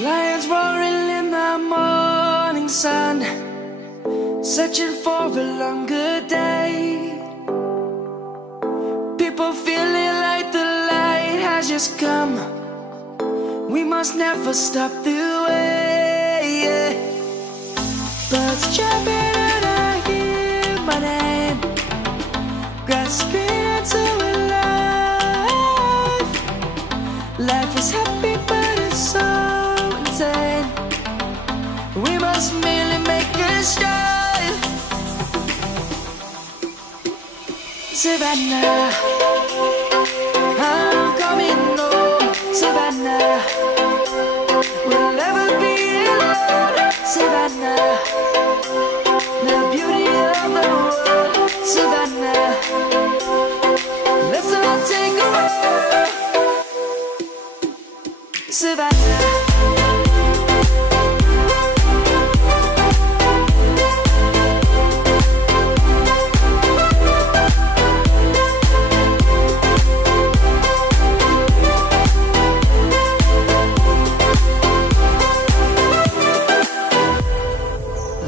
Lions roaring in the morning sun, searching for a longer day. People feeling like the light has just come. We must never stop the way. Birds chirping and I hear my name, grasping into life. Life is happy but it's so insane. We must merely make a start. Savannah, I'm coming home. Savannah, we'll never be alone. Savannah, the beauty of the world. Savannah, let's all take a walk. Savannah.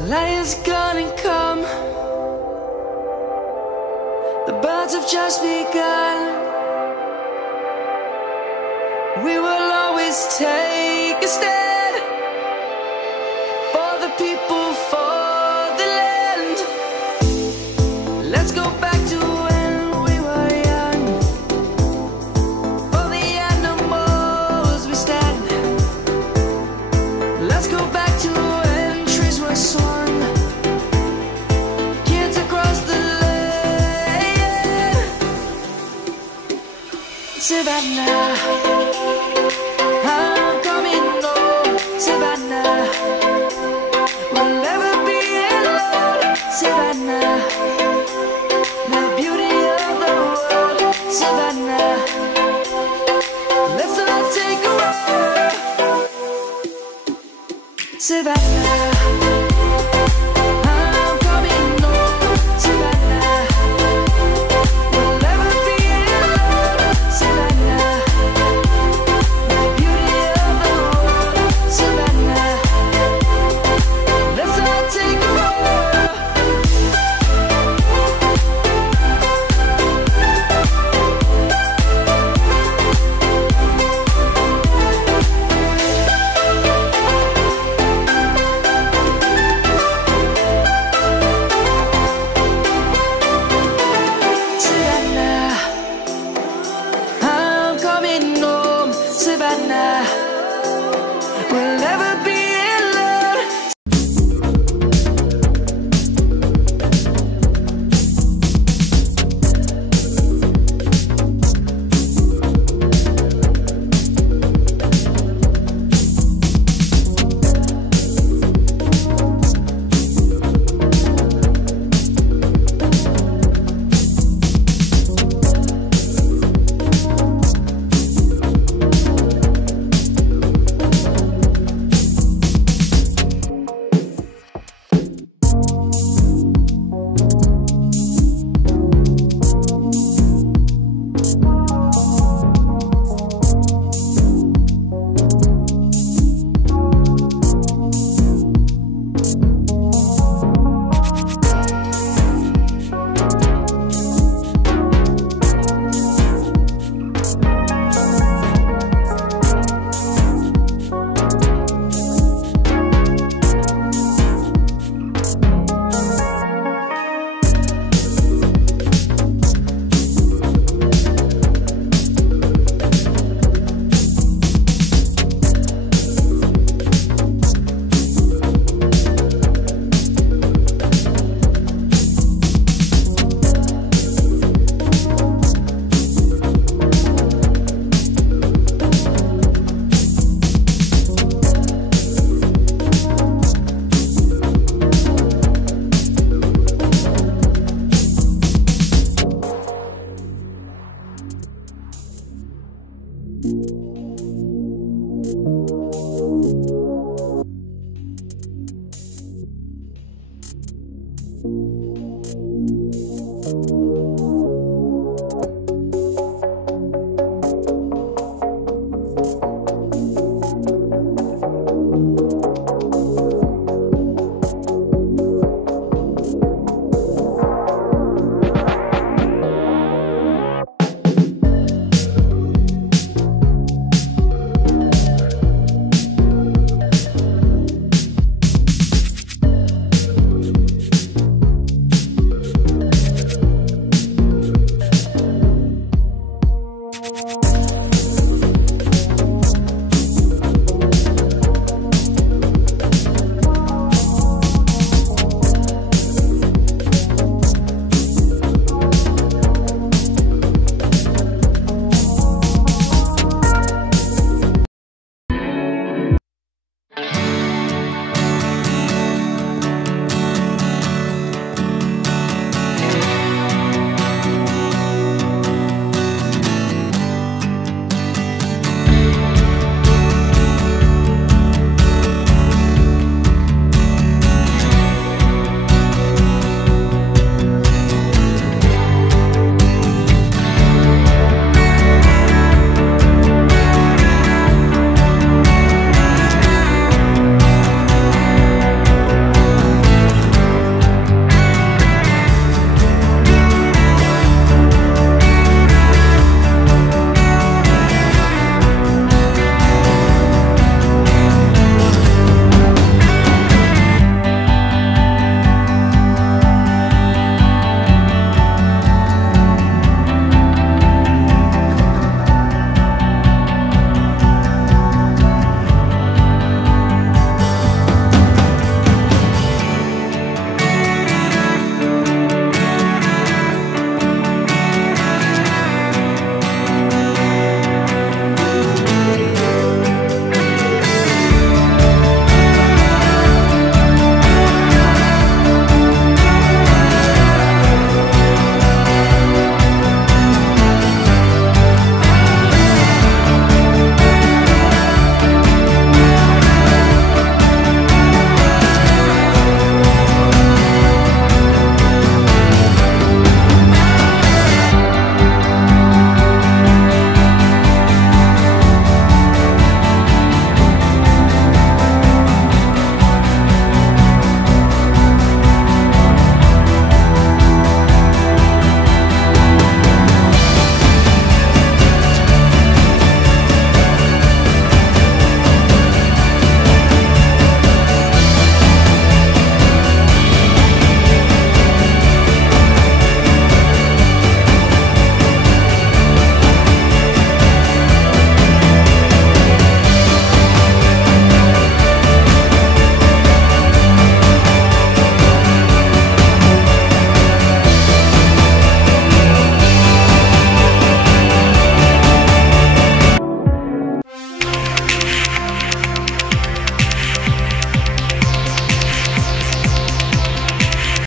Lion's gonna come. The birds have just begun. We will always take a stand for the people, for the land. Let's go back to when we were young. For the animals we stand. Let's go back to when trees were swung. Kids across the land. Savannah, I'm coming home. Savannah, we'll never be alone. Savannah, the beauty of the world. Savannah, let's all take a walk. Savannah.